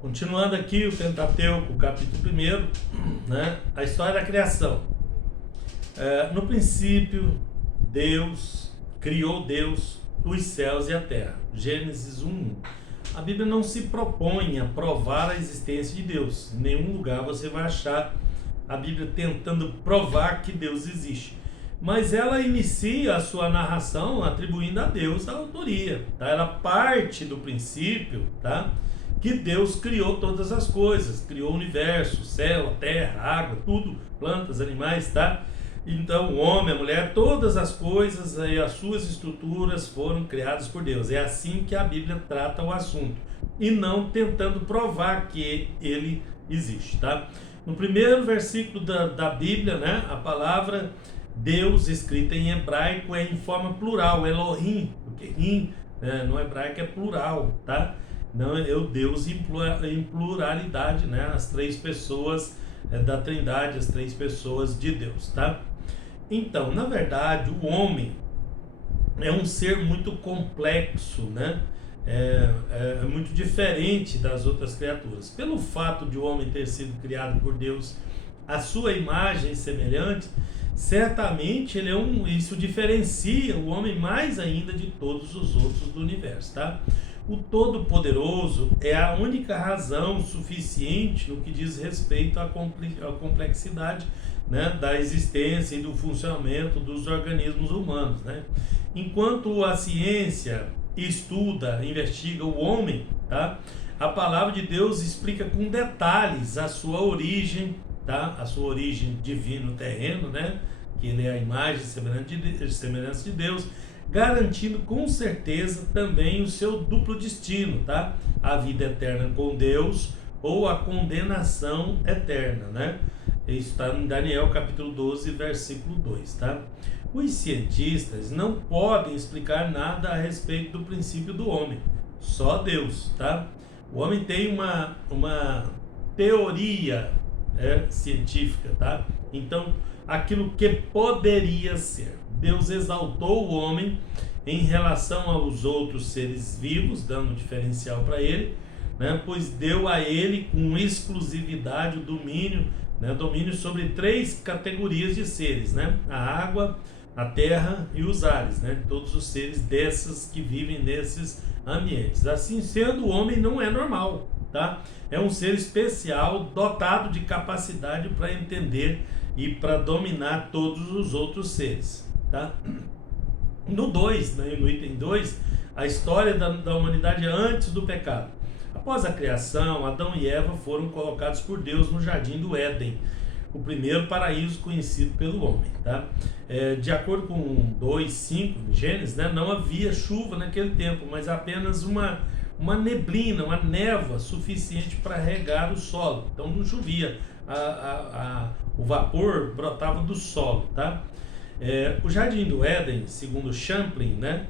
Continuando aqui o Pentateuco, capítulo 1, né? A história da criação. No princípio, Deus criou os céus e a terra. Gênesis 1:1. A Bíblia não se propõe a provar a existência de Deus. Em nenhum lugar você vai achar a Bíblia tentando provar que Deus existe. Mas ela inicia a sua narração atribuindo a Deus a autoria. Tá? Ela parte do princípio, tá? Que Deus criou todas as coisas, criou o universo, o céu, a terra, a água, tudo, plantas, animais, tá? Então, o homem, a mulher, todas as coisas e as suas estruturas foram criadas por Deus. É assim que a Bíblia trata o assunto, e não tentando provar que ele existe, tá? No primeiro versículo da Bíblia, né, a palavra Deus, escrita em hebraico, é em forma plural, Elohim, porque no hebraico é plural, tá? Não é o Deus em pluralidade, né? As três pessoas da Trindade, as três pessoas de Deus, tá? Então, na verdade, o homem é um ser muito complexo, né? É muito diferente das outras criaturas. Pelo fato de o homem ter sido criado por Deus à sua imagem e semelhante, certamente isso diferencia o homem mais ainda de todos os outros do universo, tá? O Todo-Poderoso é a única razão suficiente no que diz respeito à complexidade, né, da existência e do funcionamento dos organismos humanos, né? Enquanto a ciência estuda, investiga o homem, tá? A palavra de Deus explica com detalhes a sua origem, tá? A sua origem divino terreno, né? Que ele é a imagem e semelhança de Deus, garantindo com certeza também o seu duplo destino, tá? A vida eterna com Deus ou a condenação eterna, né? Isso está em Daniel capítulo 12, versículo 2, tá? Os cientistas não podem explicar nada a respeito do princípio do homem, só Deus, tá? O homem tem uma teoria científica, tá? Então, aquilo que poderia ser. Deus exaltou o homem em relação aos outros seres vivos, dando um diferencial para ele, né? Pois deu a ele com exclusividade o domínio, né? Domínio sobre três categorias de seres, né? A água, a terra e os ares, né? Todos os seres dessas que vivem nesses ambientes. Assim sendo, o homem não é normal, tá? É um ser especial, dotado de capacidade para entender e para dominar todos os outros seres, tá? No 2, né, no item 2, a história da humanidade antes do pecado. Após a criação, Adão e Eva foram colocados por Deus no jardim do Éden, o primeiro paraíso conhecido pelo homem, tá? De acordo com 2:5 em Gênesis, né, não havia chuva naquele tempo, mas apenas uma neblina, uma névoa suficiente para regar o solo. Então não chovia, o vapor brotava do solo, tá? O Jardim do Éden, segundo Champlin, né,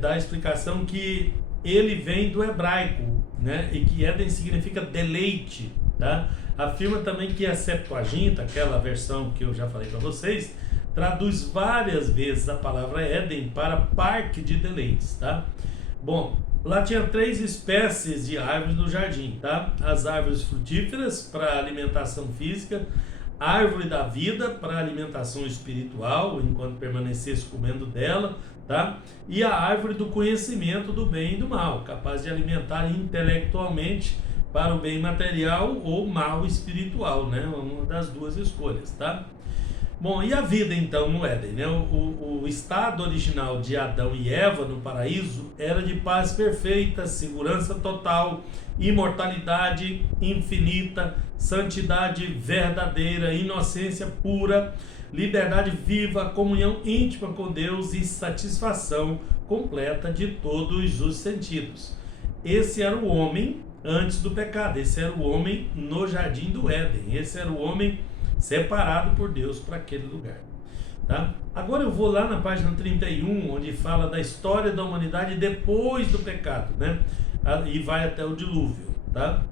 dá a explicação que ele vem do hebraico, né, e que Éden significa deleite, tá? Afirma também que a Septuaginta, aquela versão que eu já falei para vocês, traduz várias vezes a palavra Éden para parque de deleites, tá? Bom, lá tinha 3 espécies de árvores no jardim, tá? As árvores frutíferas para alimentação física, a árvore da vida para alimentação espiritual, enquanto permanecesse comendo dela, tá? E a árvore do conhecimento do bem e do mal, capaz de alimentar intelectualmente para o bem material ou mal espiritual, né? Uma das duas escolhas, tá? Bom, e a vida então no Éden, né? O estado original de Adão e Eva no paraíso era de paz perfeita, segurança total, imortalidade infinita, santidade verdadeira, inocência pura, liberdade viva, comunhão íntima com Deus e satisfação completa de todos os sentidos. Esse era o homem antes do pecado, esse era o homem no jardim do Éden, esse era o homem separado por Deus para aquele lugar, tá? Agora eu vou lá na página 31, onde fala da história da humanidade depois do pecado, né? E vai até o dilúvio, tá?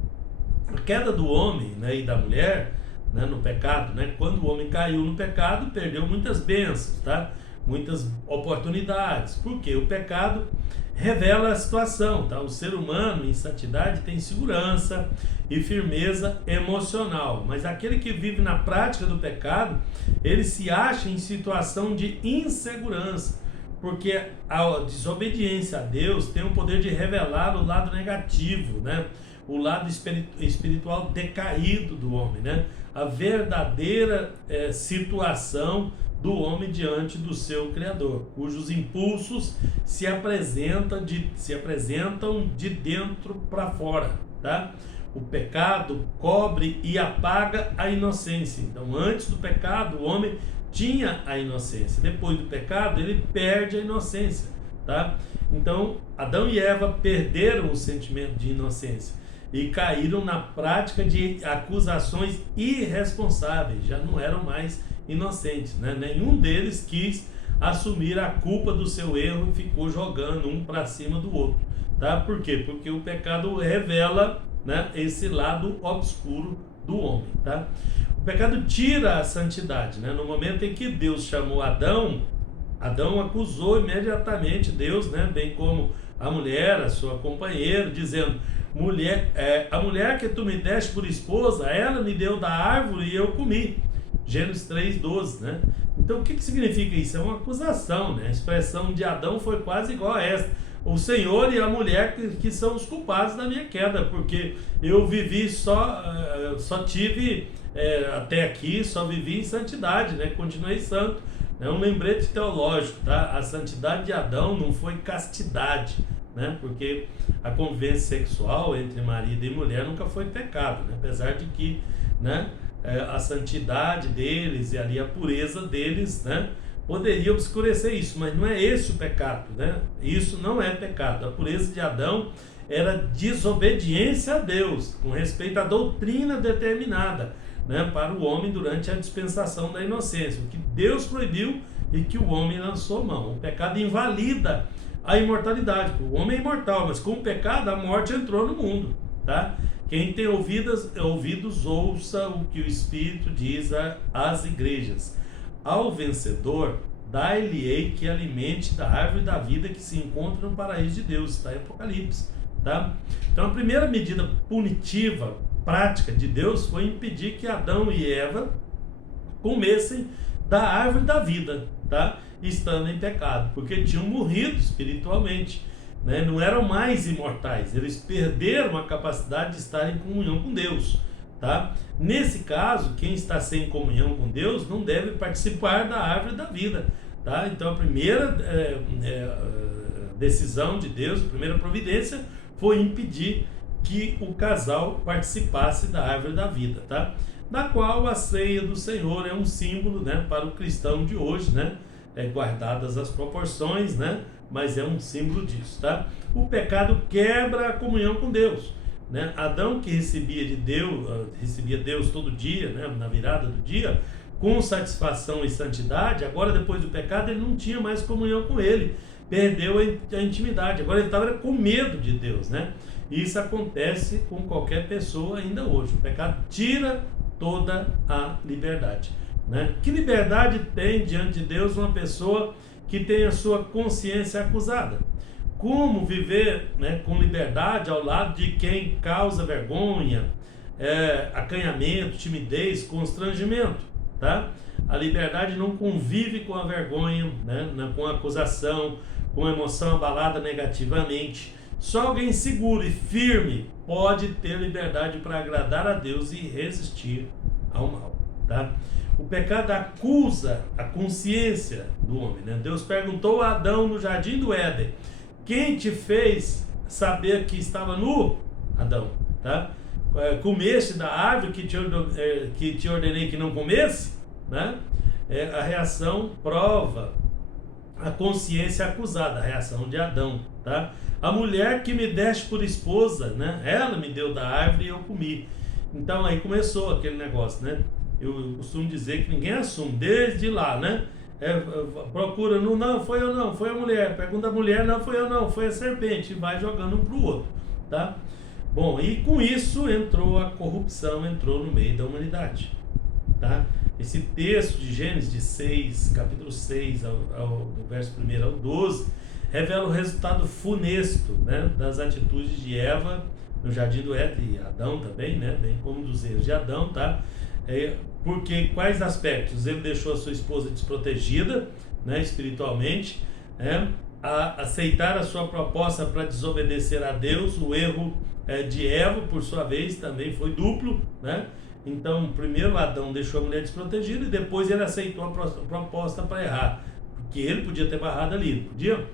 A queda do homem, né, e da mulher, né, no pecado, né? Quando o homem caiu no pecado, perdeu muitas bênçãos, tá? muitas oportunidades. Porque o pecado revela a situação, tá? O ser humano em santidade tem segurança e firmeza emocional, mas aquele que vive na prática do pecado, ele se acha em situação de insegurança, porque a desobediência a Deus tem o poder de revelar o lado negativo, né? O lado espiritual decaído do homem, né? A verdadeira situação do homem diante do seu Criador, cujos impulsos se apresentam de dentro para fora, tá? O pecado cobre e apaga a inocência. Então, antes do pecado, o homem tinha a inocência. Depois do pecado, ele perde a inocência, tá? Então, Adão e Eva perderam o sentimento de inocência e caíram na prática de acusações irresponsáveis, já não eram mais inocentes, né? Nenhum deles quis assumir a culpa do seu erro e ficou jogando um para cima do outro, tá? Por quê? Porque o pecado revela, né, esse lado obscuro do homem, tá? O pecado tira a santidade, né? No momento em que Deus chamou Adão, Adão acusou imediatamente Deus, né, bem como a mulher, a sua companheira, dizendo: a mulher que tu me deste por esposa, ela me deu da árvore e eu comi. Gênesis 3:12, né? Então o que significa isso? É uma acusação, né? A expressão de Adão foi quase igual a esta: o Senhor e a mulher que são os culpados da minha queda, porque eu vivi só tive até aqui, só vivi em santidade, né? Continuei santo. É um lembrete teológico, tá? A santidade de Adão não foi castidade, né? Porque a convivência sexual entre marido e mulher nunca foi pecado, né? Apesar de que, né, a santidade deles e ali a pureza deles, né, poderia obscurecer isso, mas não é esse o pecado, né? Isso não é pecado. A pureza de Adão era desobediência a Deus com respeito à doutrina determinada, né, para o homem durante a dispensação da inocência, o que Deus proibiu e que o homem lançou mão. O pecado invalida a imortalidade. O homem é imortal, mas com o pecado a morte entrou no mundo, tá? Quem tem ouvidos ouça o que o Espírito diz às igrejas. Ao vencedor, dai-lhe-ei que alimente da árvore da vida que se encontra no paraíso de Deus. Está em Apocalipse, tá? Então a primeira medida punitiva, prática de Deus foi impedir que Adão e Eva comessem da árvore da vida, tá? Estando em pecado, porque tinham morrido espiritualmente, né? Não eram mais imortais, eles perderam a capacidade de estar em comunhão com Deus, tá? Nesse caso, quem está sem comunhão com Deus não deve participar da árvore da vida, tá? Então a primeira decisão de Deus, a primeira providência foi impedir que o casal participasse da árvore da vida, tá? Da qual a ceia do Senhor é um símbolo, né, para o cristão de hoje, né? Guardadas as proporções, né? Mas é um símbolo disso, tá? O pecado quebra a comunhão com Deus, né? Adão, que recebia Deus todo dia, né, na virada do dia, com satisfação e santidade, agora depois do pecado ele não tinha mais comunhão com ele, perdeu a intimidade, agora ele estava com medo de Deus, né? Isso acontece com qualquer pessoa ainda hoje. O pecado tira toda a liberdade, né? Que liberdade tem diante de Deus uma pessoa que tem a sua consciência acusada? Como viver, né, com liberdade ao lado de quem causa vergonha, acanhamento, timidez, constrangimento, tá? A liberdade não convive com a vergonha, né, com a acusação, com a emoção abalada negativamente. Só alguém seguro e firme pode ter liberdade para agradar a Deus e resistir ao mal, tá? O pecado acusa a consciência do homem, né? Deus perguntou a Adão no jardim do Éden: quem te fez saber que estava nu, Adão? Tá? Comeste da árvore que te ordenei que não comesse? Né? A reação prova a consciência acusada, a reação de Adão, tá? A mulher que me deste por esposa, né? Ela me deu da árvore e eu comi. Então aí começou aquele negócio, né? Eu costumo dizer que ninguém assume, desde lá, né? Procura, não, foi eu não, foi a mulher. Pergunta a mulher, não, foi eu não, foi a serpente. E vai jogando um para o outro, tá? Bom, e com isso entrou a corrupção, entrou no meio da humanidade, tá? Esse texto de Gênesis capítulo 6, do verso 1 ao 12, revela o resultado funesto, né, das atitudes de Eva no jardim do Éden, e Adão também, né, bem como dos erros de Adão, tá? Porque quais aspectos? Ele deixou a sua esposa desprotegida, né, espiritualmente, aceitar a sua proposta para desobedecer a Deus. O erro de Eva, por sua vez, também foi duplo, né? Então, primeiro Adão deixou a mulher desprotegida e depois ele aceitou a proposta para errar, porque ele podia ter barrado ali, não podia,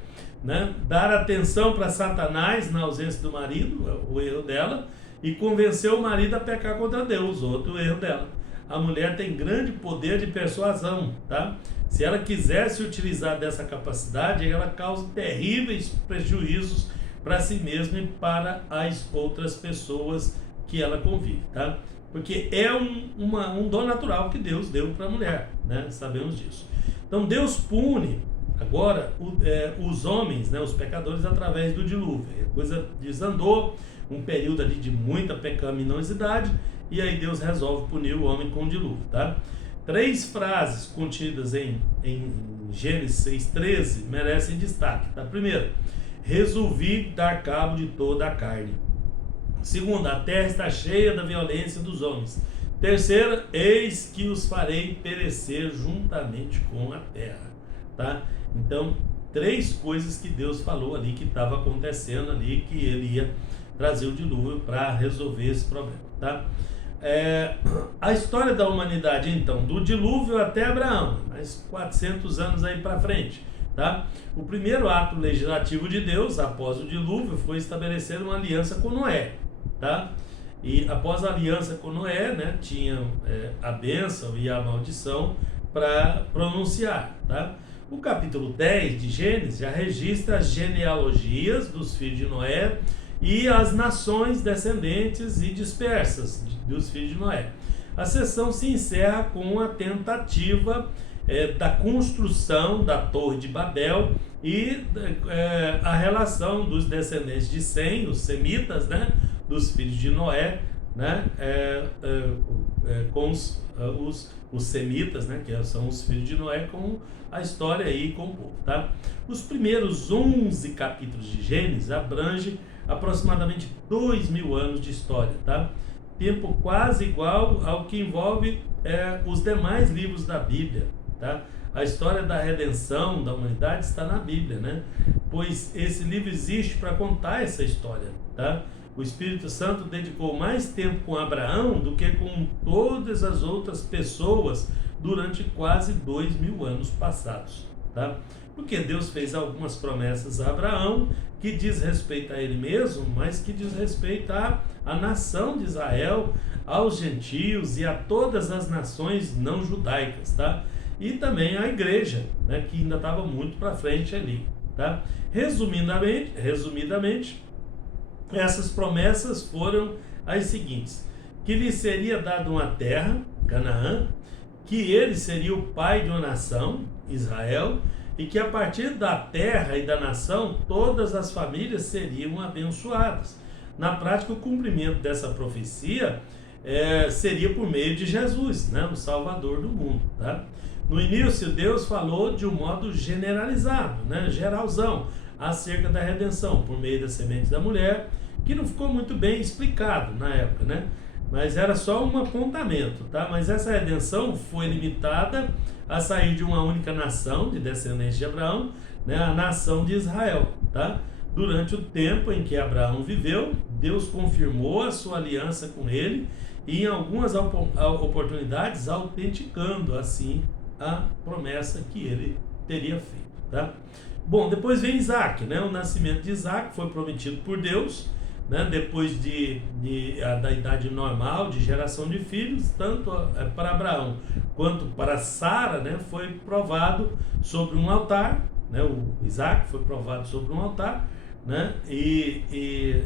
né? Dar atenção para Satanás na ausência do marido, o erro dela, e convencer o marido a pecar contra Deus, outro erro dela. A mulher tem grande poder de persuasão, tá? Se ela quiser se utilizar dessa capacidade, ela causa terríveis prejuízos para si mesma e para as outras pessoas que ela convive, tá? Porque é um dom natural que Deus deu para a mulher, né? Sabemos disso. Então Deus pune agora os homens, né? Os pecadores, através do dilúvio. A coisa desandou, um período ali de muita pecaminosidade, e aí Deus resolve punir o homem com o dilúvio, tá? 3 frases contidas em Gênesis 6,13 merecem destaque, tá? Primeiro, resolvi dar cabo de toda a carne. Segunda, a terra está cheia da violência dos homens. Terceira, eis que os farei perecer juntamente com a terra, tá? Então, 3 coisas que Deus falou ali que estava acontecendo ali, que ele ia trazer o dilúvio para resolver esse problema, tá? A história da humanidade, então, do dilúvio até Abraão, mais 400 anos aí para frente, tá? O primeiro ato legislativo de Deus após o dilúvio foi estabelecer uma aliança com Noé, tá? E após a aliança com Noé, né, tinha a bênção e a maldição para pronunciar, tá? O capítulo 10 de Gênesis já registra as genealogias dos filhos de Noé e as nações descendentes e dispersas dos filhos de Noé. A sessão se encerra com a tentativa da construção da Torre de Babel e a relação dos descendentes de Sem, os semitas, né, dos filhos de Noé, né, com os semitas, né, que são os filhos de Noé, com a história aí com o povo, tá? Os primeiros 11 capítulos de Gênesis abrangem aproximadamente 2000 anos de história, tá? Tempo quase igual ao que envolve os demais livros da Bíblia, tá? A história da redenção da humanidade está na Bíblia, né? Pois esse livro existe para contar essa história, tá? O Espírito Santo dedicou mais tempo com Abraão do que com todas as outras pessoas durante quase 2000 anos passados, tá? Porque Deus fez algumas promessas a Abraão que diz respeito a ele mesmo, mas que diz respeito à nação de Israel, aos gentios e a todas as nações não judaicas, tá? E também à igreja, né, que ainda estava muito para frente ali, tá? Resumidamente, essas promessas foram as seguintes: que lhe seria dado uma terra, Canaã, que ele seria o pai de uma nação, Israel, e que a partir da terra e da nação, todas as famílias seriam abençoadas. Na prática, o cumprimento dessa profecia seria por meio de Jesus, né, o Salvador do mundo, tá? No início, Deus falou de um modo generalizado, né, geralzão, acerca da redenção, por meio da semente da mulher, que não ficou muito bem explicado na época, né? Mas era só um apontamento, tá? Mas essa redenção foi limitada a sair de uma única nação, de descendentes de Abraão, né? A nação de Israel, tá? Durante o tempo em que Abraão viveu, Deus confirmou a sua aliança com ele e em algumas oportunidades autenticando assim a promessa que ele teria feito, tá? Bom, depois vem Isaac, né? O nascimento de Isaac foi prometido por Deus, né? Depois da idade normal de geração de filhos, tanto para Abraão quanto para Sara, né? Foi provado sobre um altar, né? O Isaac foi provado sobre um altar, né? E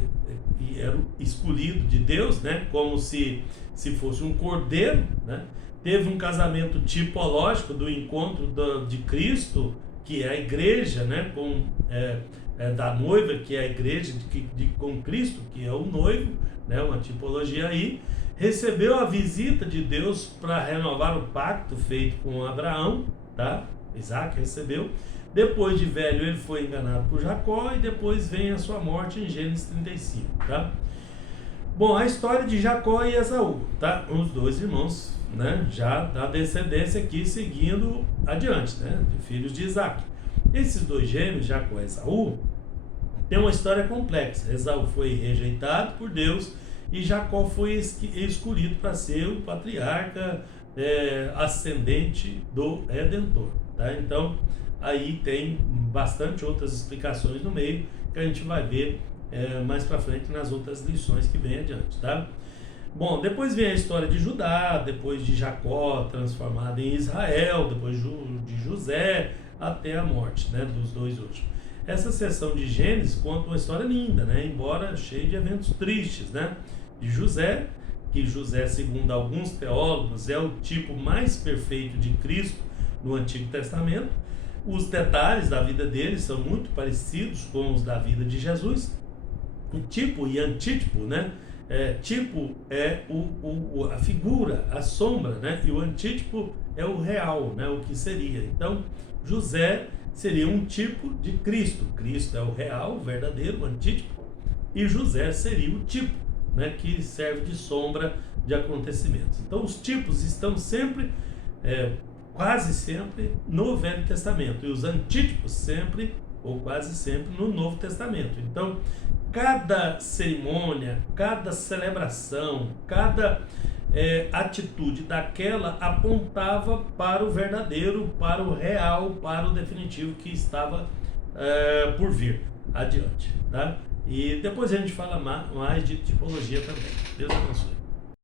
era o escolhido de Deus, né? Como se fosse um cordeiro, né? Teve um casamento tipológico do encontro de Cristo, que é a igreja, né? Da noiva, que é a igreja com Cristo, que é o noivo, né? Uma tipologia aí. recebeu a visita de Deus para renovar o pacto feito com Abraão, tá? Isaac recebeu. Depois de velho, ele foi enganado por Jacó e depois vem a sua morte em Gênesis 35, tá? Bom, a história de Jacó e Esaú, tá? Os dois irmãos, né? Já da descendência aqui seguindo adiante, né? De filhos de Isaac. Esses dois gêmeos, Jacó e Esaú, tem uma história complexa. Esaú foi rejeitado por Deus e Jacó foi escolhido para ser o patriarca ascendente do Redentor, tá? Então, aí tem bastante outras explicações no meio que a gente vai ver mais para frente nas outras lições que vem adiante, tá? Bom, depois vem a história de Judá, depois de Jacó transformado em Israel, depois de José, até a morte, né, dos dois últimos. Essa seção de Gênesis conta uma história linda, né, embora cheia de eventos tristes, né, de José, que José, segundo alguns teólogos, é o tipo mais perfeito de Cristo no Antigo Testamento. Os detalhes da vida dele são muito parecidos com os da vida de Jesus. O tipo e antítipo, né? Tipo é a figura, a sombra, né? E o antítipo é o real, né? O que seria. Então, José seria um tipo de Cristo. Cristo é o real, o verdadeiro, o antítipo. E José seria o tipo, né? Que serve de sombra de acontecimentos. Então, os tipos estão sempre, quase sempre, no Velho Testamento. E os antítipos sempre, ou quase sempre, no Novo Testamento. Então, cada cerimônia, cada celebração, cada atitude daquela apontava para o verdadeiro, para o real, para o definitivo que estava por vir adiante, tá? E depois a gente fala mais de tipologia também. Deus abençoe.